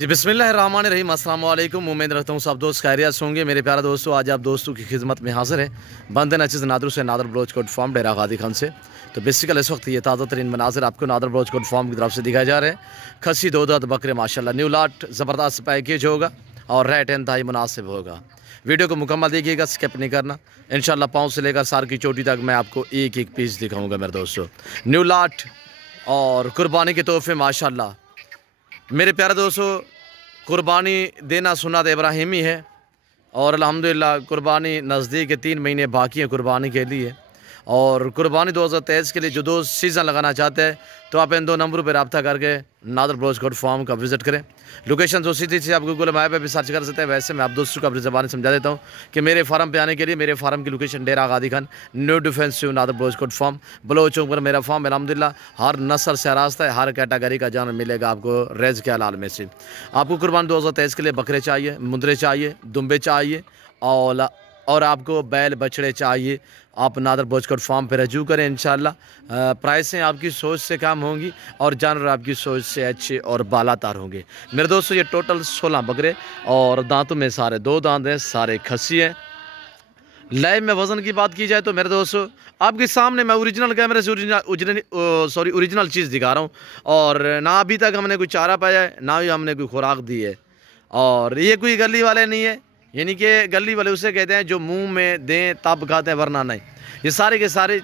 जी बिस्मिल्लाहिर्रहमानिर्रहीम अस्सलाम वालेकुम। उम्मीद रखता हूँ सब दोस्त खैरियत से होंगे। मेरे प्यारे दोस्तों, आज आप दोस्तों की खिदमत में हाजिर है बंद नचीज़ नादर से नादर बलोच कोट फार्म डेरा गादी खान से। तो बेसिकल इस वक्त ये ताज़ा तरीन मनाजिर आपको नादर बलोच कोट फार्म की तरफ से दिखाए जा रहे हैं। खसी दो दाद बकरे माशाल्लाह, न्यू लाट ज़बरदस्त पैकेज होगा और रेट इंतहाई मुनासिब होगा। वीडियो को मुकम्मल देखिएगा, स्किप नहीं करना। इंशाल्लाह पाँव से लेकर सार की चोटी तक मैं आपको एक एक पीस दिखाऊँगा मेरे दोस्तों। न्यू लाट और कुर्बानी के तोहफे माशाल्लाह। मेरे प्यारे दोस्तों, कुर्बानी देना सुन्नत इब्राहिमी है और अल्हम्दुलिल्लाह कुर्बानी नज़दीक 3 महीने बाकी हैं कुर्बानी के लिए। और कुर्बानी 2023 के लिए जो दोस्त सीज़न लगाना चाहते हैं तो आप इन 2 नंबरों पर रब्ता करके नादर बलोच कोट फार्म का विज़िट करें। लोकेशन जो सीधी से आप गूगल मैप पे भी सर्च कर सकते हैं। वैसे मैं आप दोस्तों को अपनी ज़बान समझा देता हूँ कि मेरे फार्म पे आने के लिए मेरे फार्म की लोकेशन डेरा गादी Khan, new defensive Nadir Baloch coat farm, बलोचों पर मेरा फार्म। अल्हम्दुलिल्लाह हर नस्ल से रास्ता है, हर कैटेगरी का जानवर मिलेगा आपको रेज़ के हलाल में से। आपको कुर्बानी 2023 के लिए बकरे चाहिए, मुंदरे चाहिए, दुम्बे चाहिए और आपको बैल बछड़े चाहिए, आप नादर बलोच कोट फार्म पे रजू करें। इंशाल्लाह प्राइसें आपकी सोच से कम होंगी और जानवर आपकी सोच से अच्छे और बालातार होंगे। मेरे दोस्तों, ये टोटल 16 बकरे और दांतों में सारे 2 दांत हैं, सारे खस्सी हैं। लाइव में वज़न की बात की जाए तो मेरे दोस्तों आपके सामने मैं ओरिजिनल कैमरे से ओरिजिनल चीज़ दिखा रहा हूँ। और ना अभी तक हमने कोई चारा पाया है, ना ही हमने कोई खुराक दी है। और ये कोई गली वाले नहीं है, यानी कि गली वाले उसे कहते हैं जो मुंह में दें तब खाते हैं वरना नहीं। ये सारे के सारे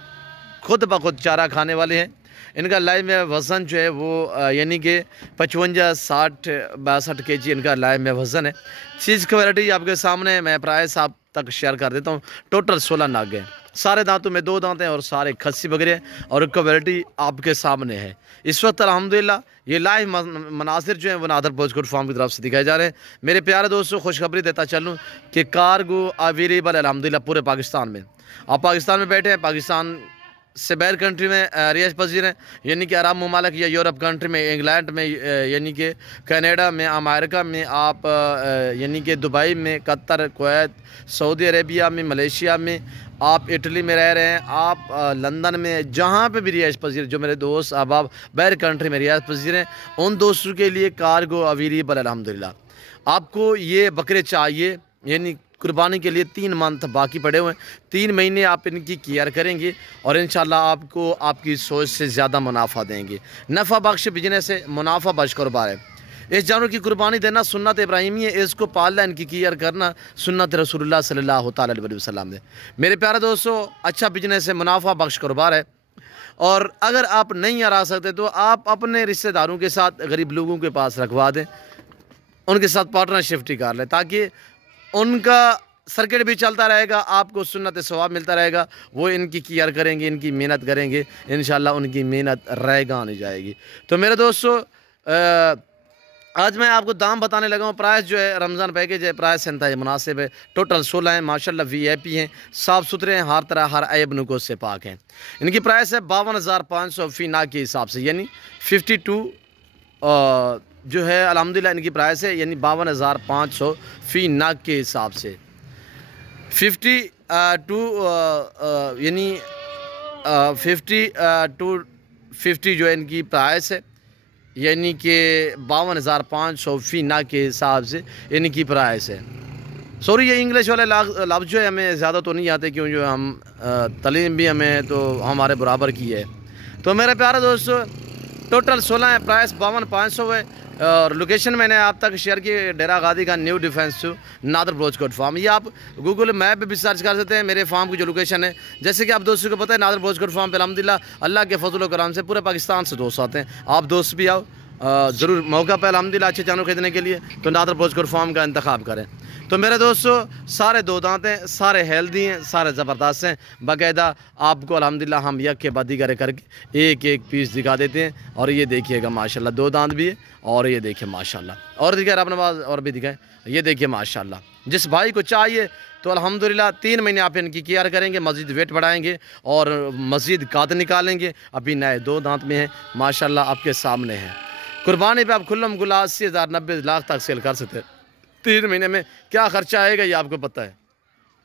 खुद ब खुद चारा खाने वाले हैं। इनका लाइव में वज़न जो है वो यानी कि 55, 60, 62 kg इनका लाइव में वज़न है। चीज़ क्वालिटी आपके सामने मैं प्राइस आप तक शेयर कर देता हूँ। टोटल 16 नाग हैं, सारे दांतों में 2 दांत हैं और सारे खस्सी बकरे हैं और क्वालिटी आपके सामने है। इस वक्त अल्हम्दुलिल्लाह ये लाइव मनासिर जो हैं वो नादर बलोच कोट फार्म की तरफ से दिखाए जा रहे हैं। मेरे प्यारे दोस्तों, खुशखबरी देता चलूँ कि कार्गो अवेलेबल है अल्हम्दुलिल्लाह पूरे पाकिस्तान में। आप पाकिस्तान में बैठे हैं, पाकिस्तान से बाहर कंट्री में रिहाइश पजीर हैं, यानी कि अरब ममालिक या यूरोप कंट्री में, इंग्लैंड में, यानी कि कनाडा में, अमेरिका में, आप यानी कि दुबई में, कतर, कुवैत, सऊदी अरेबिया में, मलेशिया में, आप इटली में रह रहे हैं, आप लंदन में, जहाँ पे भी रिहाइश पजीर जो मेरे दोस्त अब बाहर कंट्री में रिहाइश पजीर हैं, उन दोस्तों के लिए कार्गो अवेलेबल अल्हम्दुलिल्लाह। आपको ये बकरे चाहिए, यानी कुर्बानी के लिए 3 मंथ बाकी पड़े हुए हैं। 3 महीने आप इनकी केयर करेंगे और इंशाल्लाह आपको आपकी सोच से ज़्यादा मुनाफा देंगे। नफ़ा बख्श बिजनेस है, मुनाफा बख्श कारोबार है। इस जानवर की कुर्बानी देना सुन्नत इब्राहिमी है, इसको पालना, इनकी केयर करना सुन्नत रसूलुल्लाह सल्लल्लाहु अलैहि वसल्लम है। मेरे प्यारे दोस्तों, अच्छा बिजनेस है, मुनाफा बख्श कारोबार है। और अगर आप नहीं आ सकते तो आप अपने रिश्तेदारों के साथ, गरीब लोगों के पास रखवा दें, उनके साथ पार्टनरशिप कर लें ताकि उनका सर्किट भी चलता रहेगा, आपको सुन्नत सवाब मिलता रहेगा। वो इनकी केयर करेंगे, इनकी मेहनत करेंगे, इंशाल्लाह उनकी मेहनत रहेगा नहीं जाएगी। तो मेरे दोस्तों, आज मैं आपको दाम बताने लगा हूँ। प्राइस जो है रमज़ान पैकेज है, प्राइस इंतहाई मुनासिब है। टोटल 16 हैं माशाल्लाह, VIP हैं, साफ़ सुथरे हैं, हर तरह हर ऐब नुक़ूस से पाक हैं। इनकी प्राइस है 52,500 फ़ी नाग के हिसाब से, यानी 52 जो है अल्हम्दुलिल्लाह इनकी प्राइस है, यानी 52,500 फ़ी नाग के हिसाब से। 52 यानी 50 जो है इनकी प्राइस है, यानी कि 52,500 फ़ी नाग के हिसाब से इनकी प्राइस है। सॉरी, ये इंग्लिश वाले लफ्ज़ जो है हमें ज़्यादा तो नहीं आते, क्यों जो हम तालीम भी हमें तो हमारे बराबर की है। तो मेरे प्यारे दोस्तों, टोटल 16 है, प्राइस 52,500 है और लोकेशन मैंने आप तक शेयर की डेरा गादी का, new defensive Nadir Baloch coat farm. ये आप गूगल मैप पे भी सर्च कर सकते हैं मेरे फार्म की जो लोकेशन है। जैसे कि आप दोस्तों को पता है, नादर बलोच कोट फार्म पे अल्हम्दुलिल्लाह अल्लाह के फजल व करम से पूरे पाकिस्तान से दोस्त आते हैं। आप दोस्त भी आओ ज़रूर मौका पर अल्हम्दुलिल्लाह अच्छे जानवर खरीदने के लिए, तो नादर बलोच कोट फार्म का इंतखाब करें। तो मेरे दोस्तों, सारे 2 दांत हैं, सारे हेल्दी हैं, सारे ज़बरदस्त हैं। बाकायदा आपको अल्हम्दुलिल्लाह हम यक के बाद करके एक एक पीस दिखा देते हैं। और ये देखिएगा माशाल्लाह 2 दांत भी है, और ये देखिए माशाल्लाह, और दिखाए अपने पास और भी दिखाएं, ये देखिए माशाल्लाह। जिस भाई को चाहिए तो अल्हम्दुलिल्लाह 3 महीने आप इनकी केयर करेंगे, मज़ीद वेट बढ़ाएंगे और मज़ीद कात निकालेंगे। अभी नए 2 दांत में हैं माशाल्लाह, आपके सामने हैं। कुर्बानी पे आप खुल्लम गुला 80,000 90 लाख तक सेल कर सकते हैं। 3 महीने में क्या खर्चा आएगा ये आपको पता है।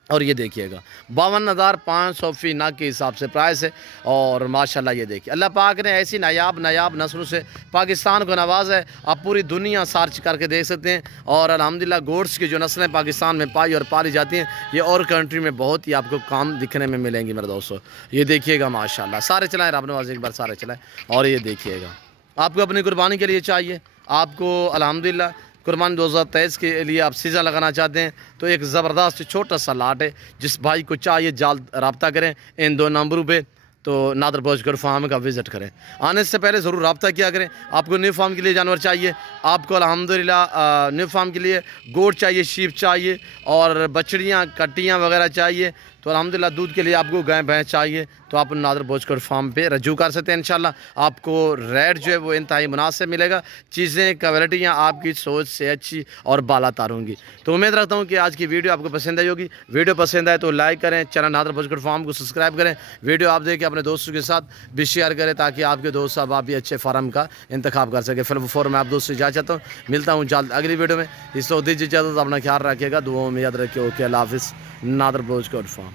اور یہ دیکھیے گا 52,500 فی ناگ کے حساب سے پرائس ہے، اور ماشاءاللہ یہ دیکھیے اللہ پاک نے ایسی نایاب نسلوں سے پاکستان کو نوازا ہے۔ آپ پوری دنیا سارچ کر کے دیکھ سکتے ہیں، اور الحمدللہ گوڈس کی جو نسلیں پاکستان میں پائی اور پالی جاتی ہیں، یہ اور کنٹری میں بہت ہی آپ کو کام دکھنے میں ملیں گی میرے دوستو۔ یہ دیکھیے گا ماشاءاللہ، سارے چلائیں رب نواز، ایک بار سارے چلائیں، اور یہ دیکھیے گا آپ کو اپنی قربانی کے لیے چاہیے، آپ کو الحمدللہ قربانی 2023 کے لیے آپ سیزن لگانا چاہتے ہیں تو ایک زبردست چھوٹا سا لاٹ ہے، جس بھائی کو چاہیے جلد رابطہ کریں ان 2 نمبروں پہ، تو نادر بلوچ گوٹ فارم کا وزٹ کریں۔ آنے سے پہلے ضرور رابطہ کیا کریں۔ آپ کو نیو فارم کے لیے جانور چاہیے، آپ کو الحمدللہ نیو فارم کے لیے گوٹ چاہیے، شیپ چاہیے، اور بچڑیاں کٹیاں وغیرہ چاہیے، تو الحمدللہ دودھ کے لیے آپ کو گائے بھینس چاہیے، تو آپ نادر بلوچ گوٹ فارم پہ رجوع کر سکتے ہیں۔ انشاءاللہ آپ کو ریٹ جو ہے وہ انتہائی مناسب ملے گا، چیزیں کوالٹیاں آپ کی سوچ سے اچھی اور بالا تار ہوں گی۔ تو امید رکھتا ہوں کہ آج کی ویڈیو آپ کو پسند آئی ہوگی۔ ویڈیو پسند آئے تو لائک کریں، چینل نادر بلوچ گوٹ فارم کو سبسکرائب کریں، ویڈیو آپ دیکھ کے اپنے دوستوں کے ساتھ بھی شیئر کریں، تاکہ آپ کے دوست صاحب آپ بھی اچھے فارم کا انتخاب کر سکیں۔ فلم فور میں آپ دوست سے جا چاہتا ہوں، ملتا ہوں جلد اگلی ویڈیو میں۔ اس وقت دیجیے اجازت، اپنا خیال رکھیے گا، دعاؤں میں یاد رکھیے۔ اوکے، اللہ حافظ، نادر بلوچ گوٹ فارم۔